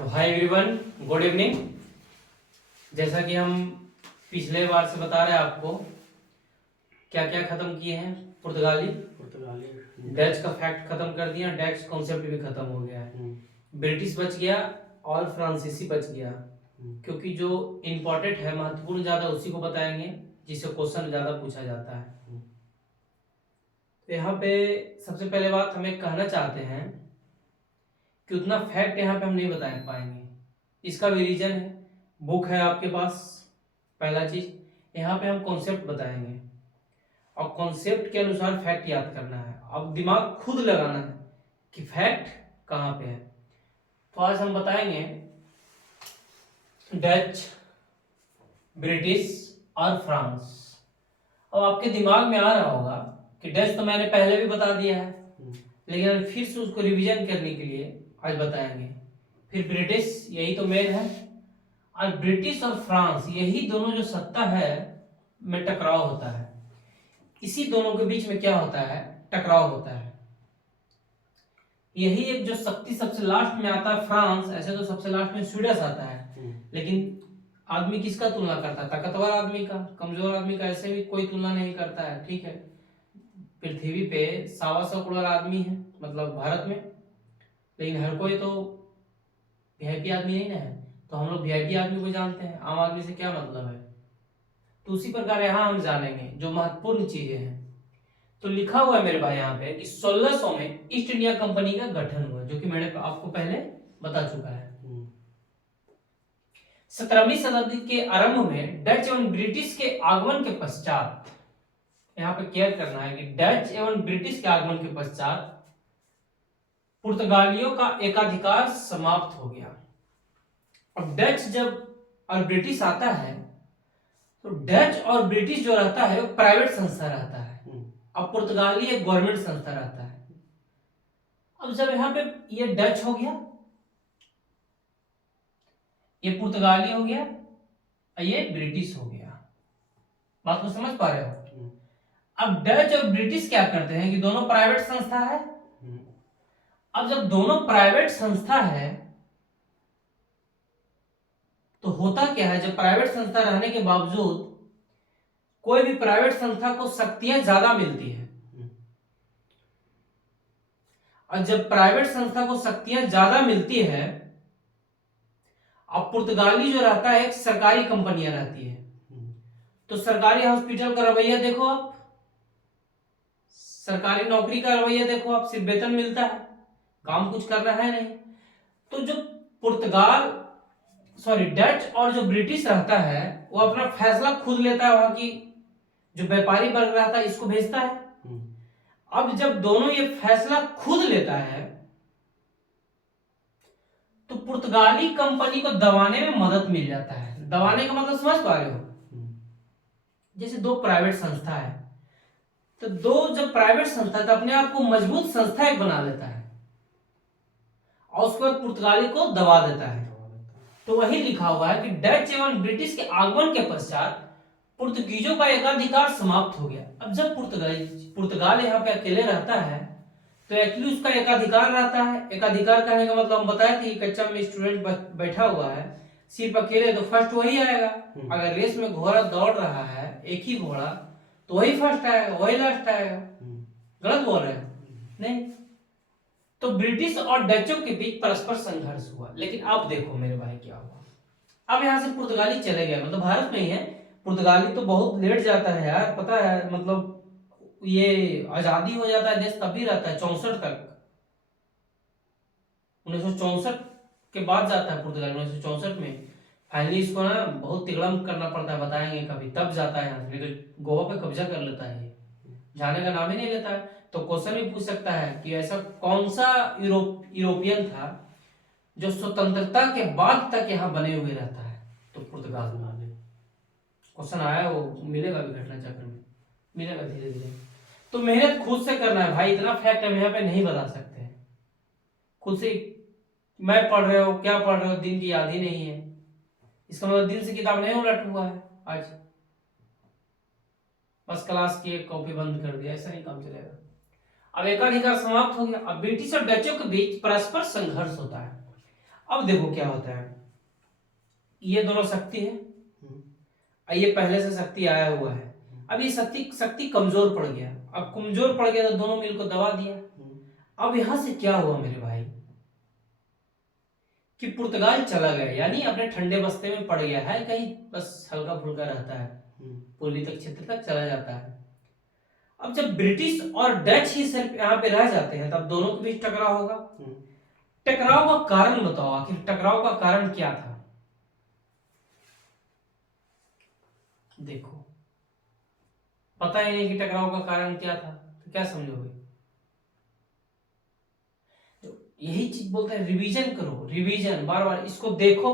तो hi everyone, good evening. जैसा कि हम पिछले बार से बता रहे हैं आपको क्या क्या खत्म किए हैं। पुर्तगाली डच का फैक्ट खत्म कर दिया, डच कॉन्सेप्ट भी खत्म हो गया है। ब्रिटिश बच गया और फ्रांसीसी बच गया, क्योंकि जो इम्पोर्टेंट है, महत्वपूर्ण ज्यादा उसी को बताएंगे जिससे क्वेश्चन ज्यादा पूछा जाता है। तो यहाँ पे सबसे पहले बात हमें कहना चाहते हैं कि उतना फैक्ट यहाँ पे हम नहीं बता पाएंगे। इसका भी रीजन है, बुक है आपके पास। पहला चीज यहाँ पे हम कॉन्सेप्ट बताएंगे और कॉन्सेप्ट के अनुसार फैक्ट याद करना है। अब दिमाग खुद लगाना है कि फैक्ट कहाँ पे है। तो आज हम बताएंगे डच, ब्रिटिश और फ्रांस। अब आपके दिमाग में आ रहा होगा कि डच तो मैंने पहले भी बता दिया है, लेकिन फिर से उसको रिवीजन करने के लिए आज बताएंगे। फिर ब्रिटिश, यही तो मेन है, और ब्रिटिश और फ्रांस, यही दोनों जो सत्ता है में टकराव होता है। इसी दोनों के बीच में क्या होता है, टकराव होता है। यही एक जो शक्ति सबसे लास्ट में आता है फ्रांस, ऐसे तो सबसे लास्ट में स्वीडन आता है, लेकिन आदमी किसका तुलना करता है? ताकतवर आदमी का, कमजोर आदमी का ऐसे भी कोई तुलना नहीं करता है। ठीक है, पृथ्वी पे 125 करोड़ आदमी है, मतलब भारत में, लेकिन हर कोई तो वीआईपी आदमी नहीं ना है। तो हम लोग वीआईपी आदमी को जानते हैं, आम आदमी से क्या मतलब है। तो उसी प्रकार यहाँ हम जानेंगे जो महत्वपूर्ण चीजें हैं। तो लिखा हुआ है मेरे भाई यहाँ पे कि 1600 में ईस्ट इंडिया कंपनी का गठन हुआ, जो कि मैंने आपको पहले बता चुका है। 17वीं शताब्दी के आरंभ में डच एवं ब्रिटिश के आगमन के पश्चात, यहाँ पे केयर करना है कि डच एवं ब्रिटिश के आगमन के पश्चात पुर्तगालियों का एकाधिकार समाप्त हो गया। अब डच जब और ब्रिटिश आता है तो डच और ब्रिटिश जो रहता है वो प्राइवेट संस्था रहता है, अब पुर्तगाली एक गवर्नमेंट संस्था रहता है। अब जब यहाँ पे ये डच हो गया, ये पुर्तगाली हो गया और ये ब्रिटिश हो गया, बात को समझ पा रहे हो? अब डच और ब्रिटिश क्या करते हैं कि दोनों प्राइवेट संस्था है। अब जब दोनों प्राइवेट संस्था है तो होता क्या है, जब प्राइवेट संस्था रहने के बावजूद कोई भी प्राइवेट संस्था को शक्तियां ज्यादा मिलती है, और जब प्राइवेट संस्था को शक्तियां ज्यादा मिलती है, अब पुर्तगाली जो रहता है एक सरकारी कंपनियां रहती है, तो सरकारी हॉस्पिटल का रवैया देखो आप, सरकारी नौकरी का रवैया देखो आप, सिर्फ वेतन मिलता है, काम कुछ करना है नहीं। तो जो पुर्तगाल सॉरी डच और जो ब्रिटिश रहता है वो अपना फैसला खुद लेता है, वहां की जो व्यापारी वर्ग रहता है इसको भेजता है। अब जब दोनों ये फैसला खुद लेता है तो पुर्तगाली कंपनी को दबाने में मदद मिल जाता है। दबाने का मतलब समझ पा रहे हो? जैसे दो प्राइवेट संस्था है, तो दो जब प्राइवेट संस्था तो अपने आप को मजबूत संस्था एक बना लेता है और उसके बाद पुर्तगाली को दबा देता है। तो वही लिखा हुआ है कि डच एवं ब्रिटिश के आगमन के पश्चात पुर्तगीजों का एकाधिकार समाप्त हो गया। अब जब पुर्तगाल यहाँ पे अकेले रहता है तो एक्चुअली उसका एकाधिकार रहता है। एकाधिकार कहने का मतलब हम बताए थे, कच्चा में स्टूडेंट बैठा हुआ है, सिर्फ अकेले तो फर्स्ट वही आएगा। अगर रेस में घोड़ा दौड़ रहा है, एक ही घोड़ा, तो वही फर्स्ट आएगा, वही लास्ट आएगा। गलत बोल रहे हैं? नहीं। तो ब्रिटिश और डचों के बीच परस्पर संघर्ष हुआ, लेकिन अब देखो मेरे भाई क्या हुआ। अब यहाँ से पुर्तगाली चले गए, मतलब भारत में ही है। पुर्तगाली तो बहुत लेट जाता है यार, पता है, मतलब ये आजादी हो जाता है देश तभी रहता है 64 तक, 1964 के बाद जाता है पुर्तगाल। 1964 में फाइनली इसको ना बहुत तिगड़म करना पड़ता है, बताएंगे कभी, तब जाता है यहाँ से, नहीं तो गोवा पे कब्जा कर लेता है, ये जाने का नाम ही नहीं लेता है। तो क्वेश्चन भी पूछ सकता है कि ऐसा कौन सा यूरोपियन था जो स्वतंत्रता के बाद तक यहाँ बने हुए रहता है, तो पुर्तगाल। क्वेश्चन आया, वो मिलेगा भी घटना चक्र में, मिलेगा धीरे धीरे। तो मेहनत खुद से करना है भाई, इतना फैक्ट हम यहाँ पे नहीं बता सकते हैं। खुद से मैं पढ़ रहे हो, क्या पढ़ रहे हो, दिन की याद ही नहीं है, इसका मतलब दिन से किताब नहीं उलट हुआ है आज, बस क्लास की एक कॉपी बंद कर दिया, ऐसा नहीं काम चलेगा। अब एकाधिकार समाप्त हो गया। अब ब्रिटिश और डचों के बीच परस्पर संघर्ष होता है। अब देखो क्या होता है, ये दोनों शक्ति है, ये पहले से शक्ति आया हुआ है, अब ये शक्ति शक्ति कमजोर पड़ गया, अब कमजोर पड़ गया तो दोनों मिल को दबा दिया। अब यहां से क्या हुआ मेरे भाई कि पुर्तगाल चला गया, यानी अपने ठंडे बस्ते में पड़ गया है, कहीं बस हल्का फुल्का रहता है, पूर्वी तक क्षेत्र तक चला जाता है। अब जब ब्रिटिश और डच ही सिर्फ यहाँ पे रह जाते हैं तब दोनों के बीच टकराव होगा। टकराव का कारण बताओ, आखिर टकराव का कारण क्या था? देखो पता ही नहीं कि टकराव का कारण क्या था, तो क्या समझोगे? तो यही चीज बोलते हैं रिवीजन करो, रिवीजन बार बार इसको देखो।